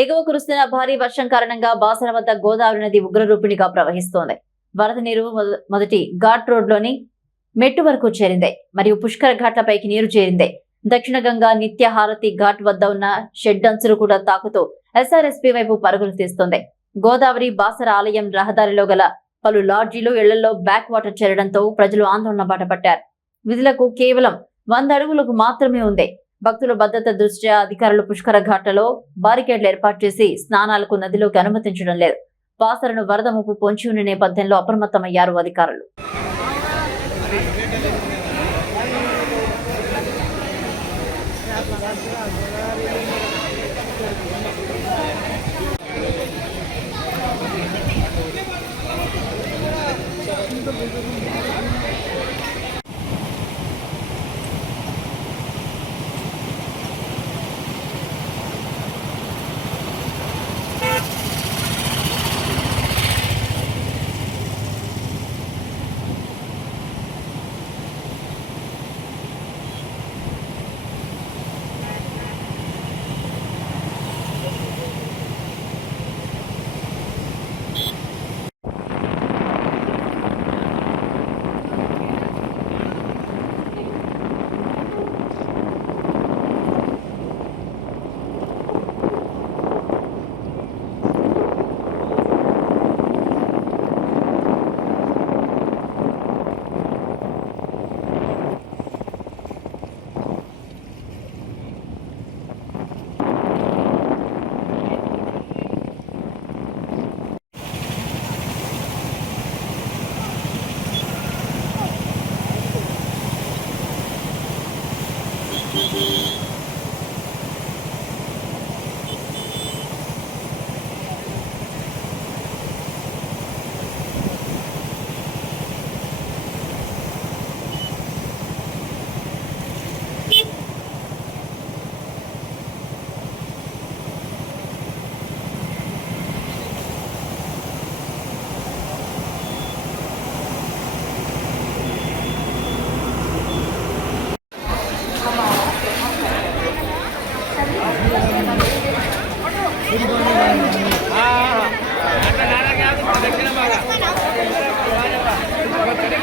ఎగువ కురుస్తున్న భారీ వర్షం కారణంగా బాసర వద్ద గోదావరి నది ఉగ్రరూపిణిగా ప్రవహిస్తోంది. వరద నీరు మొదటి ఘాట్ రోడ్లోని మెట్టు వరకు చేరింది మరియు పుష్కర ఘాట్లపైకి నీరు చేరింది. దక్షిణ గంగా నిత్య హారతి ఘాట్ వద్ద ఉన్న షెడ్ అంచులు కూడా తాకుతూ ఎస్ఆర్ఎస్పీ వైపు పరుగులు తీస్తుంది. గోదావరి బాసర ఆలయం రహదారిలో గల పలు లాడ్జీలు ఇళ్లలో బ్యాక్ వాటర్ చేరడంతో ప్రజలు ఆందోళన బాటపట్టారు. విధులకు కేవలం 100 అడుగులకు మాత్రమే ఉంది. భక్తుల భద్రత దృష్ట్యా అధికారులు పుష్కర ఘాట్లలో బారికేడ్లు ఏర్పాటు చేసి స్నానాలకు నదిలోకి అనుమతించడం లేదు. బాసరను వరద ముప్పు పొంచి ఉన్న నేపథ్యంలో అప్రమత్తమయ్యారు అధికారులు. దక్షిణ భాగం